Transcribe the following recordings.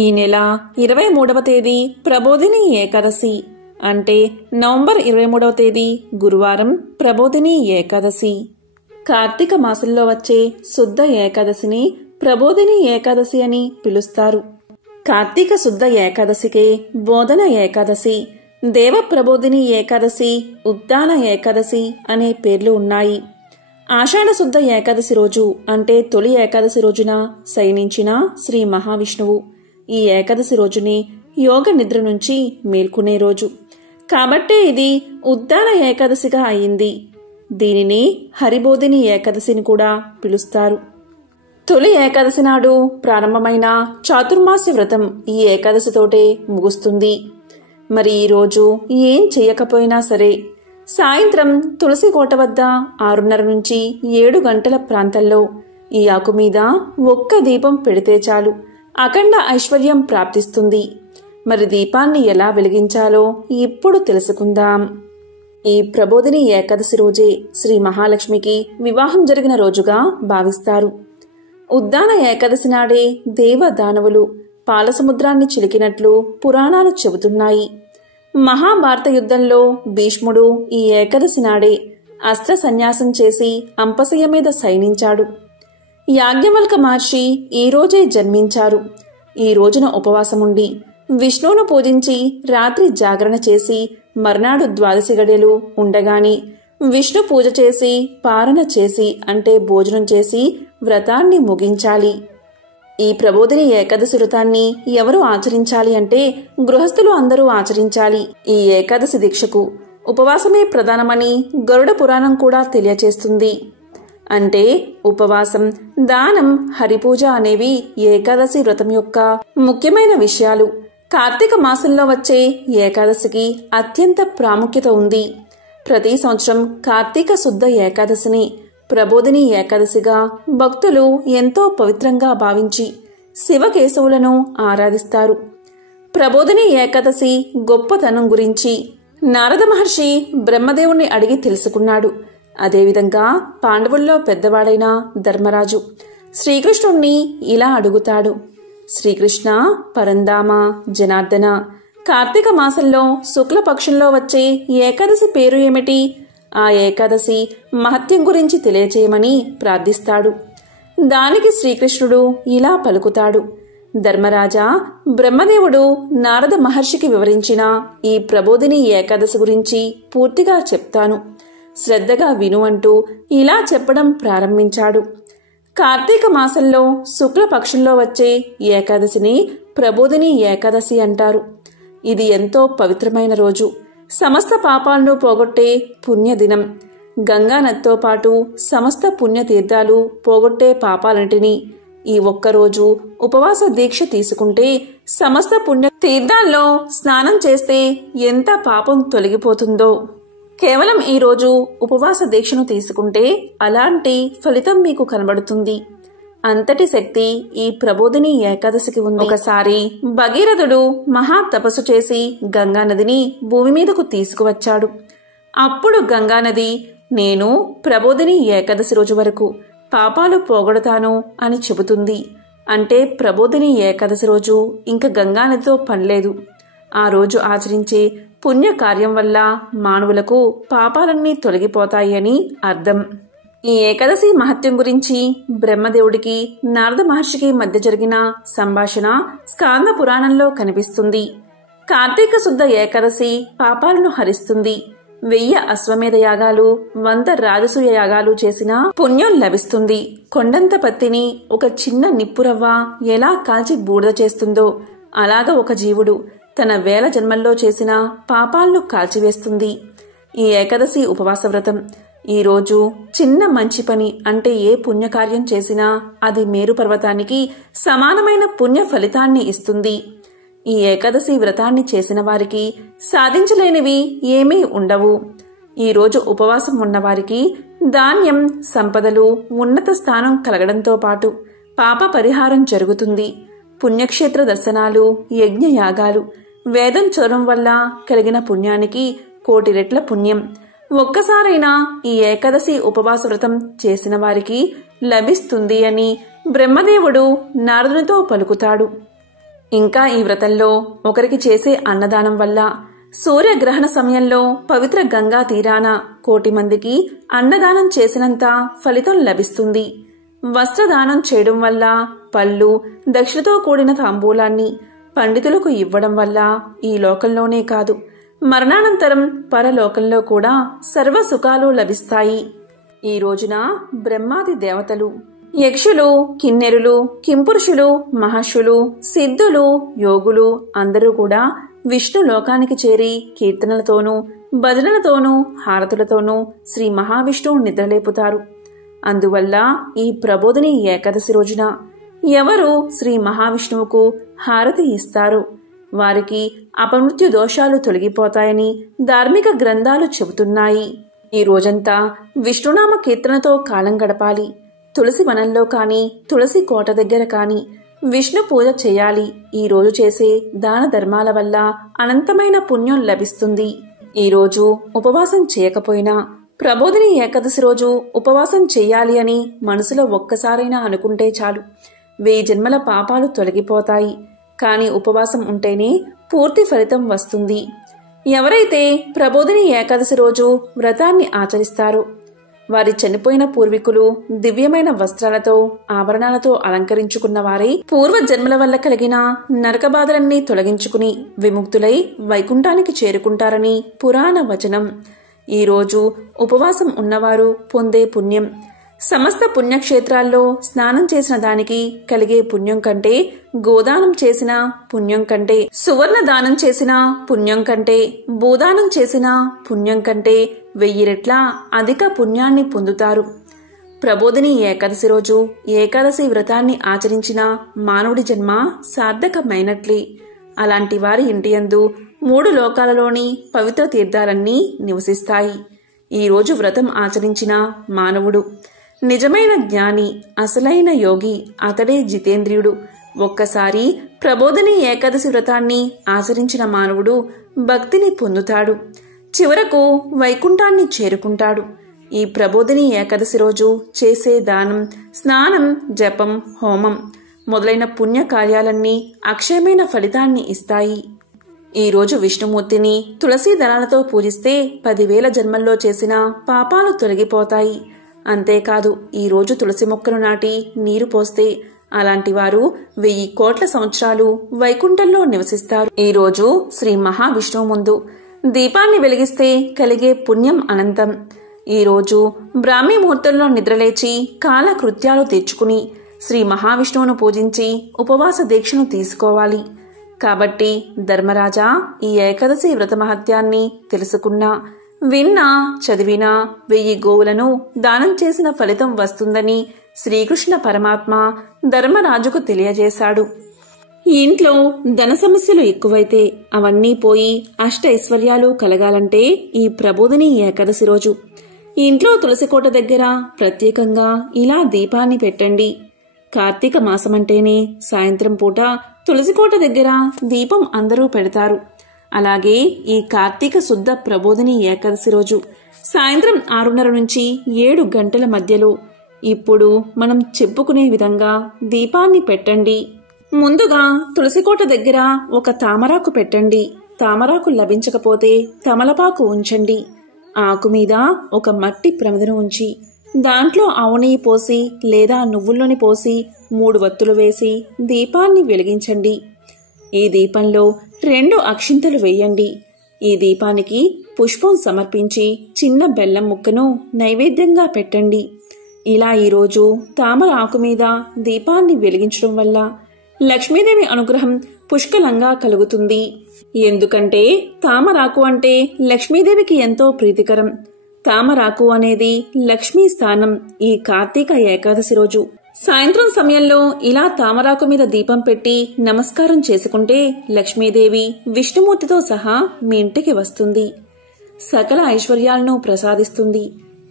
ఈ నెల 23వ తేదీ ప్రబోధిని ఏకాదశి అంటే నవంబర్ 23వ తేదీ గురువారం ప్రబోధిని ఏకాదశి. కార్తీక మాసంలో వచ్చే శుద్ధ ఏకాదశిని ప్రబోధిని ఏకాదశి అని పిలుస్తారు. కార్తీక శుద్ధ ఏకాదశికే బోధన ఏకాదశి, దేవ ప్రబోధిని ఏకాదశి, ఉద్దాన ఏకాదశి అనే పేర్లు ఉన్నాయి. ఆషాఢ శుద్ధ ఏకాదశి రోజు అంటే తొలి ఏకాదశి రోజున శయనించిన శ్రీ మహావిష్ణువు ఈ ఏకాదశి రోజుని యోగ నిద్ర నుంచి మేల్కొనే రోజు కాబట్టే ఇది ఉద్దాన ఏకాదశిగా అయింది. దీనిని హరిబోధిని ఏకాదశిని కూడా పిలుస్తారు. తొలి ఏకాదశి నాడు ప్రారంభమైన చాతుర్మాస్య వ్రతం ఈ ఏకాదశితోటే ముగుస్తుంది. మరి ఈరోజు ఏం చేయకపోయినా సరే సాయంత్రం తులసి కోట వద్ద 6:30 నుంచి 7 గంటల ప్రాంతంలో ఈ ఆకు మీద ఒక్క దీపం పెడితే చాలు అఖండ ఐశ్వర్యం ప్రాప్తిస్తుంది. మరి దీపాన్ని ఎలా వెలిగించాలో ఇప్పుడు తెలుసుకుందాం. ఈ ప్రబోధిని ఏకాదశి రోజే శ్రీ మహాలక్ష్మికి వివాహం జరిగిన రోజుగా భావిస్తారు. ఉద్దాన ఏకాదశి నాడే దేవ దానవులు పాలసముద్రాన్ని చిలికినట్లు పురాణాలు చెబుతున్నాయి. మహాభారత యుద్ధంలో భీష్ముడు ఈ ఏకాదశి నాడే అస్త్ర సన్యాసం చేసి అంపశయ్య మీద శయనించాడు. యాజ్ఞవల్క మహర్షి ఈ రోజే జన్మించారు. ఈ రోజున ఉపవాసముండి విష్ణువును పూజించి రాత్రి జాగరణ చేసి మర్నాడు ద్వాదశి గడియలు ఉండగాని విష్ణు పూజ చేసి పారణ చేసి అంటే భోజనం చేసి వ్రతాన్ని ముగించాలి. ఈ ప్రబోధిని ఏకాదశి వ్రతాన్ని ఎవరు ఆచరించాలి అంటే గృహస్థులు అందరూ ఆచరించాలి. ఈ ఏకాదశి దీక్షకు ఉపవాసమే ప్రధానమని గరుడ పురాణం కూడా తెలియచేస్తుంది. అంటే ఉపవాసం, దానం, హరిపూజ అనేవి ఏకాదశి వ్రతం యొక్క ముఖ్యమైన విషయాలు. కార్తీక మాసంలో వచ్చే ఏకాదశికి అత్యంత ప్రాముఖ్యత ఉంది. ప్రతి సంవత్సరం కార్తీక శుద్ధ ఏకాదశిని ప్రబోధిని ఏకాదశిగా భక్తులు ఎంతో పవిత్రంగా భావించి శివకేశవులను ఆరాధిస్తారు. ప్రబోధిని ఏకాదశి గొప్పతనం గురించి నారద మహర్షి బ్రహ్మదేవుణ్ణి అడిగి తెలుసుకున్నాడు. అదేవిధంగా పాండవుల్లో పెద్దవాడైన ధర్మరాజు శ్రీకృష్ణుణ్ణి ఇలా అడుగుతాడు: శ్రీకృష్ణ, పరంధామ, జనార్దన, కార్తీక మాసంలో శుక్లపక్షంలో వచ్చే ఏకాదశి పేరు ఏమిటి? ఆ ఏకాదశి మహత్యం గురించి తెలియచేయమని ప్రార్థిస్తాడు. దానికి శ్రీకృష్ణుడు ఇలా పలుకుతాడు: ధర్మరాజా, బ్రహ్మదేవుడు నారద మహర్షికి వివరించిన ఈ ప్రబోధిని ఏకాదశి గురించి పూర్తిగా చెప్తాను, శ్రద్ధగా విను అంటూ ఇలా చెప్పడం ప్రారంభించాడు. కార్తీక మాసంలో శుక్లపక్షంలో వచ్చే ఏకాదశిని ప్రబోధిని ఏకాదశి అంటారు. ఇది ఎంతో పవిత్రమైన రోజు, సమస్త పాపాలను పోగొట్టే పుణ్యదినం. గంగానదితో పాటు సమస్త పుణ్యతీర్థాలు పోగొట్టే పాపాలన్నిటినీ ఈ ఒక్కరోజు ఉపవాస దీక్ష తీసుకుంటే సమస్త పుణ్య తీర్థాల్లో స్నానం చేస్తే ఎంత పాపం తొలగిపోతుందో. కేవలం ఈ రోజు ఉపవాస దీక్షను తీసుకుంటే అలాంటి ఫలితం మీకు కనబడుతుంది. అంతటి శక్తి ఈ ప్రబోధిని ఏకాదశికి ఉంది. ఒకసారి భగీరథుడు మహా తపస్సు చేసి గంగానదిని భూమి మీదకు తీసుకువచ్చాడు. అప్పుడు గంగానది, నేను ప్రబోధిని ఏకాదశి రోజు వరకు పాపాలు పోగొడతాను అని చెబుతుంది. అంటే ప్రబోధిని ఏకాదశి రోజు ఇంక గంగానదితో పనిలేదు. ఆ రోజు ఆచరించే పుణ్యకార్యం వల్ల మానవులకు పాపాలన్నీ తొలగిపోతాయి అని అర్థం. ఈ ఏకాదశి మహత్యం గురించి బ్రహ్మదేవుడికి నారద మహర్షికి మధ్య జరిగిన సంభాషణ స్కాంద పురాణంలో కనిపిస్తుంది. కార్తీక శుద్ధ ఏకాదశి పాపాలను హరిస్తుంది. 1000 అశ్వమేధ యాగాలు, 100 రాజసూయ యాగాలు చేసిన పుణ్యం లభిస్తుంది. కొండంత పత్తిని ఒక చిన్న నిప్పురవ్వ ఎలా కాల్చి బూడిద చేస్తుందో అలాగా ఒక జీవుడు తన 1000 జన్మల్లో చేసిన పాపాలను కాల్చివేస్తుంది. ఈ ఏకాదశి ఉపవాస వ్రతం ఈరోజు చిన్న మంచి పని అంటే ఏ పుణ్యకార్యం చేసినా అది మేరు పర్వతానికి సమానమైన పుణ్య ఫలితాన్ని ఇస్తుంది. ఈ ఏకాదశి వ్రతాన్ని చేసిన వారికి సాధించలేనివి ఏమీ ఉండవు. ఈరోజు ఉపవాసం ఉన్నవారికి ధాన్యం, సంపదలు, ఉన్నత స్థానం కలగడంతో పాటు పాప పరిహారం జరుగుతుంది. పుణ్యక్షేత్ర దర్శనాలు, యజ్ఞయాగాలు, వేదం చదవడం వల్ల కలిగిన పుణ్యానికి 1,000,000 రెట్ల పుణ్యం ఒక్కసారైనా ఈ ఏకాదశి ఉపవాస వ్రతం చేసిన వారికి లభిస్తుంది అని బ్రహ్మదేవుడు నారదునితో పలుకుతాడు. ఇంకా ఈ వ్రతంలో ఒకరికి చేసే అన్నదానం వల్ల సూర్యగ్రహణ సమయంలో పవిత్ర గంగా తీరాన 1,00,00,000 మందికి అన్నదానం చేసినంత ఫలితం లభిస్తుంది. వస్త్రదానం చేయడం వల్ల, పళ్ళు, దక్షిణతో కూడిన తాంబూలాన్ని పండితులకు ఇవ్వడం వల్ల ఈ లోకంలోనే కాదు, మరణానంతరం పరలోకంలో కూడా సర్వ సుఖాలు లభిస్తాయి. ఈ రోజున బ్రహ్మాది దేవతలు, యక్షులు, కిన్నెరులు, కింపురుషులు, మహర్షులు, సిద్ధులు, యోగులు అందరూ కూడా విష్ణు లోకానికి చేరి కీర్తనలతోనూ, భజనలతోనూ, హారతులతోనూ శ్రీ మహావిష్ణువు నిద్రలేపుతారు. అందువల్ల ఈ ప్రబోధిని ఏకాదశి రోజున ఎవరు శ్రీ మహావిష్ణువుకు హారతి ఇస్తారు వారికి అపమృత్యు దోషాలు తొలగిపోతాయని ధార్మిక గ్రంథాలు చెబుతున్నాయి. ఈ రోజంతా విష్ణునామ కీర్తనతో కాలం గడపాలి. తులసి వనంలో కాని, తులసి కోట దగ్గర కాని విష్ణు పూజ చేయాలి. ఈ రోజు చేసే దాన ధర్మాల వల్ల అనంతమైన పుణ్యం లభిస్తుంది. ఈ రోజు ఉపవాసం చేయకపోయినా ప్రబోధిని ఏకాదశి రోజు ఉపవాసం చెయ్యాలి అని మనసులో ఒక్కసారైనా అనుకుంటే చాలు, 1000 జన్మల పాపాలు తొలగిపోతాయి. కాని ఉపవాసం ఉంటేనే పూర్తి ఫలితం వస్తుంది. ఎవరైతే ప్రబోధిని ఏకాదశి రోజు వ్రతాన్ని ఆచరిస్తారో వారి చనిపోయిన పూర్వీకులు దివ్యమైన వస్త్రాలతో, ఆభరణాలతో అలంకరించుకున్న వారై పూర్వ జన్మల వల్ల కలిగిన నరక బాధలన్నీ తొలగించుకుని విముక్తులై వైకుంఠానికి చేరుకుంటారని పురాణ వచనం. ఈరోజు ఉపవాసం ఉన్నవారు పొందే పుణ్యం సమస్త పుణ్యక్షేత్రాల్లో స్నానం చేసిన దానికి కలిగే పుణ్యం కంటే, గోదానం చేసిన పుణ్యం కంటే, సువర్ణ దానం చేసిన పుణ్యం కంటే, భూదానం చేసిన పుణ్యం కంటే 1000 రెట్ల అధిక పుణ్యాన్ని పొందుతారు. ప్రబోధిని ఏకాదశి రోజు ఏకాదశి వ్రతాన్ని ఆచరించిన మానవుడి జన్మ సార్థకమైనట్లే. అలాంటి వారి ఇంటియందు 3 లోకాలలోని పవిత్ర తీర్థాలన్నీ నివసిస్తాయి. ఈరోజు వ్రతం ఆచరించిన మానవుడు నిజమైన జ్ఞాని, అసలైన యోగి, అతడే జితేంద్రియుడు. ఒక్కసారి ప్రబోధిని ఏకాదశి వ్రతాన్ని ఆచరించిన మానవుడు భక్తిని పొందుతాడు, చివరకు వైకుంఠాన్ని చేరుకుంటాడు. ఈ ప్రబోధిని ఏకాదశి రోజు చేసే దానం, స్నానం, జపం, హోమం మొదలైన పుణ్య కార్యాలన్నీ అక్షయమైన ఫలితాన్ని ఇస్తాయి. ఈరోజు విష్ణుమూర్తిని తులసీ దళాలతో పూజిస్తే 10,000 జన్మల్లో చేసిన పాపాలు తొలగిపోతాయి. అంతేకాదు ఈరోజు తులసి మొక్కలు నాటి నీరు పోస్తే అలాంటి వారు 1000 కోట్ల సంవత్సరాలు వైకుంఠంలో నివసిస్తారు. ఈరోజు శ్రీ మహావిష్ణువు ముందు దీపాన్ని వెలిగిస్తే కలిగే పుణ్యం అనంతం. ఈరోజు బ్రాహ్మీ ముహూర్తంలో నిద్రలేచి కాలకృత్యాలు తీర్చుకుని శ్రీ మహావిష్ణువును పూజించి ఉపవాస దీక్షను తీసుకోవాలి. కాబట్టి ధర్మరాజా, ఈ ఏకాదశి వ్రత మహత్యాన్ని తెలుసుకున్నా, విన్నా, చదివినా 1000 గోవులను దానం చేసిన ఫలితం వస్తుందని శ్రీకృష్ణ పరమాత్మ ధర్మరాజుకు తెలియజేశాడు. ఇంట్లో ధన సమస్యలు ఎక్కువైతే అవన్నీ పోయి అష్టైశ్వర్యాలు కలగాలంటే ఈ ప్రబోధిని ఏకాదశి రోజు ఇంట్లో తులసికోట దగ్గర ప్రత్యేకంగా ఇలా దీపాన్ని పెట్టండి. కార్తీక మాసమంటేనే సాయంత్రం పూట తులసికోట దగ్గర దీపం అందరూ పెడతారు. అలాగే ఈ కార్తీక శుద్ధ ప్రబోధిని ఏకాదశి రోజు సాయంత్రం 6:30 నుంచి 7 గంటల మధ్యలో ఇప్పుడు మనం చెప్పుకునే విధంగా దీపాన్ని పెట్టండి. ముందుగా తులసికోట దగ్గర ఒక తామరాకు పెట్టండి. తామరాకు లభించకపోతే తమలపాకు ఉంచండి. ఆకు మీద ఒక మట్టి ప్రమిదను ఉంచి దాంట్లో ఆవు నెయ్యి పోసి లేదా నువ్వుల్లోని పోసి 3 వత్తులు వేసి దీపాన్ని వెలిగించండి. ఈ దీపంలో 2 అక్షింతలు వేయండి. ఈ దీపానికి పుష్పం సమర్పించి చిన్న బెల్లం ముక్కను నైవేద్యంగా పెట్టండి. ఇలా ఈరోజు తామర ఆకు మీద దీపాన్ని వెలిగించడం వల్ల లక్ష్మీదేవి అనుగ్రహం పుష్కలంగా కలుగుతుంది. ఎందుకంటే తామరాకు అంటే లక్ష్మీదేవికి ఎంతో ప్రీతికరం. తామరాకు అనేది లక్ష్మీ స్థానం. ఈ కార్తీక ఏకాదశి రోజు సాయంత్రం సమయంలో ఇలా తామరాకు మీద దీపం పెట్టి నమస్కారం చేసుకుంటే లక్ష్మీదేవి విష్ణుమూర్తితో సహా మీ ఇంటికి వస్తుంది, సకల ఐశ్వర్యాలను ప్రసాదిస్తుంది.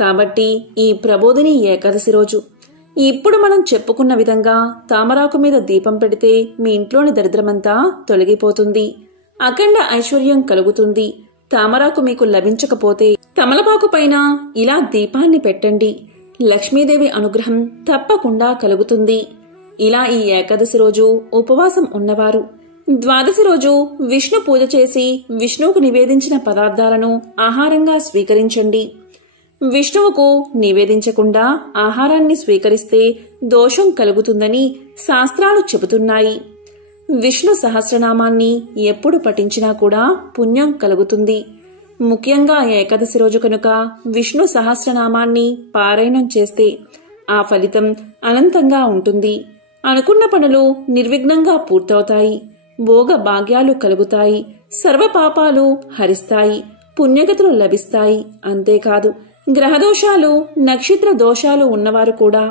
కాబట్టి ఈ ప్రబోధిని ఏకాదశి రోజు ఇప్పుడు మనం చెప్పుకున్న విధంగా తామరాకు మీద దీపం పెడితే మీ ఇంట్లోని దరిద్రమంతా తొలగిపోతుంది, అఖండ ఐశ్వర్యం కలుగుతుంది. తామరాకు మీకు లభించకపోతే తమలపాకు పైన ఇలా దీపాన్ని పెట్టండి. లక్ష్మీదేవి అనుగ్రహం తప్పకుండా కలుగుతుంది. ఇలా ఈ ఏకాదశి రోజు ఉపవాసం ఉన్నవారు ద్వాదశి రోజు విష్ణు పూజ చేసి విష్ణువుకు నివేదించిన పదార్థాలను ఆహారంగా స్వీకరించండి. విష్ణువుకు నివేదించకుండా ఆహారాన్ని స్వీకరిస్తే దోషం కలుగుతుందని శాస్త్రాలు చెబుతున్నాయి. విష్ణు సహస్రనామాన్ని ఎప్పుడు పఠించినా కూడా పుణ్యం కలుగుతుంది. ముఖ్యంగా ఏకాదశి రోజు కనుక విష్ణు సహస్రనామాన్ని పారాయణం చేస్తే ఆ ఫలితం అనంతంగా ఉంటుంది. అనుకున్న పనులు నిర్విఘ్నంగా పూర్తవుతాయి. భోగ భాగ్యాలు కలుగుతాయి. సర్వ పాపాలు హరిస్తాయి. పుణ్యగతులు లభిస్తాయి. అంతేకాదు గ్రహదోషాలు నక్షత్ర దోషాలు ఉన్నవారు కూడా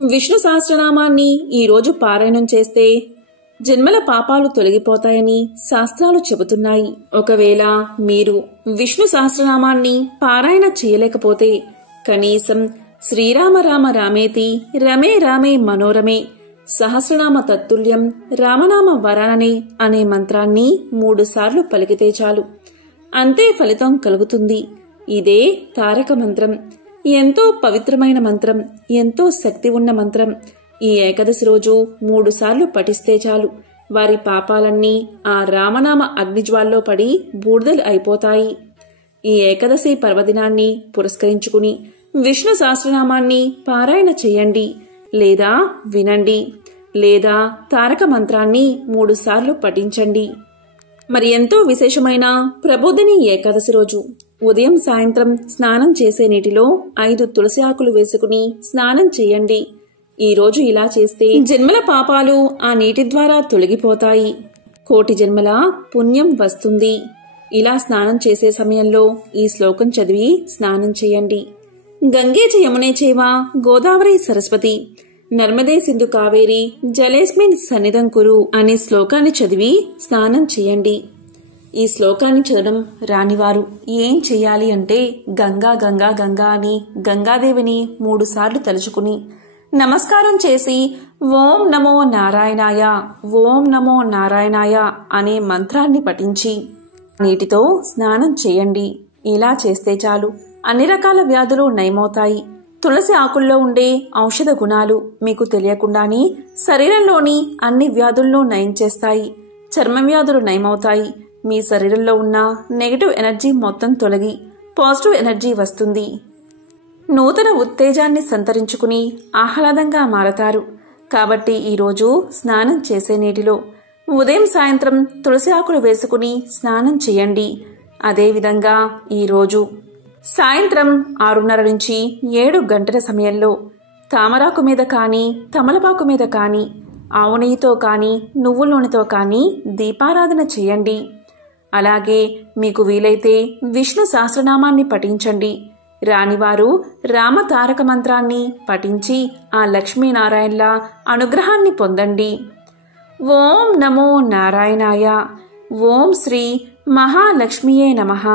విష్ణు సహస్రనామాన్ని ఈరోజు పారాయణం చేస్తే జన్మల పాపాలు తొలగిపోతాయని శాస్త్రాలు చెబుతున్నాయి. ఒకవేళ మీరు విష్ణు సహస్రనామాన్ని పారాయణ చేయలేకపోతే కనీసం శ్రీరామ రామ రామేతి రమే రామే మనోరమే సహస్రనామ తత్తుల్యం రామనామ వరాననే అనే మంత్రాన్ని 3 సార్లు పలికితే చాలు. అంతే ఫలితం కలుగుతుంది. ఇదే తారక మంత్రం. ఎంతో పవిత్రమైన మంత్రం, ఎంతో శక్తి ఉన్న మంత్రం. ఈ ఏకాదశి రోజు 3 సార్లు పఠిస్తే చాలు. వారి పాపాలన్నీ ఆ రామనామ అగ్నిజ్వాల్లో పడి బూడిదలు అయిపోతాయి. ఈ ఏకాదశి పర్వదినాన్ని పురస్కరించుకుని విష్ణు సహస్రనామాన్ని పారాయణ చేయండి, లేదా వినండి, లేదా తారక మంత్రాన్ని 3 సార్లు పఠించండి. మరి ఎంతో విశేషమైన ప్రబోధిని ఏకాదశి రోజు ఉదయం సాయంత్రం స్నానం చేసే నీటిలో 5 తులసి ఆకులు వేసుకుని స్నానం చేయండి. ఈ రోజు ఇలా చేస్తే జన్మల పాపాలు ఆ నీటి ద్వారా తొలగిపోతాయి. 1,000,000 జన్మల పుణ్యం వస్తుంది. ఇలా స్నానం చేసే సమయంలో ఈ శ్లోకం చదివి స్నానం చేయండి. గంగే చ యమునే చైవ గోదావరి సరస్వతి నర్మదే సింధు కావేరి జలేస్మిన్ సన్నిధం కురు అనే శ్లోకాన్ని చదివి స్నానం చేయండి. ఈ శ్లోకాన్ని చదవడం రానివారు ఏం చెయ్యాలి అంటే గంగా గంగా గంగా అని గంగాదేవిని 3 సార్లు తలుచుకుని నమస్కారం చేసి ఓం నమో నారాయణాయ ఓం నమో నారాయణాయ అనే మంత్రాన్ని పఠించి నీటితో స్నానం చేయండి. ఇలా చేస్తే చాలు అన్ని రకాల వ్యాధులు నయమవుతాయి. తులసి ఆకుల్లో ఉండే ఔషధ గుణాలు మీకు తెలియకుండానే శరీరంలోని అన్ని వ్యాధులను నయం చేస్తాయి. చర్మ వ్యాధులు నయమవుతాయి. మీ శరీరంలో ఉన్న నెగటివ్ ఎనర్జీ మొత్తం తొలగి పాజిటివ్ ఎనర్జీ వస్తుంది. నూతన ఉత్తేజాన్ని సంతరించుకుని ఆహ్లాదంగా మారతారు. కాబట్టి ఈరోజు స్నానం చేసే నీటిలో ఉదయం సాయంత్రం తులసి ఆకులు వేసుకుని స్నానం చేయండి. అదేవిధంగా ఈరోజు సాయంత్రం 6:30 నుంచి 7 గంటల సమయంలో తామరాకు మీద కానీ తమలపాకు మీద కానీ ఆవు నెయ్యితో కానీ నువ్వుల నూనెతో కానీ దీపారాధన చేయండి. అలాగే మీకు వీలైతే విష్ణు సహస్రనామాన్ని పఠించండి. రానివారు రామ తారక మంత్రాన్ని పఠించి ఆ లక్ష్మీనారాయణల అనుగ్రహాన్ని పొందండి. ఓం నమో నారాయణాయ ఓం శ్రీ మహాలక్ష్మియే నమః.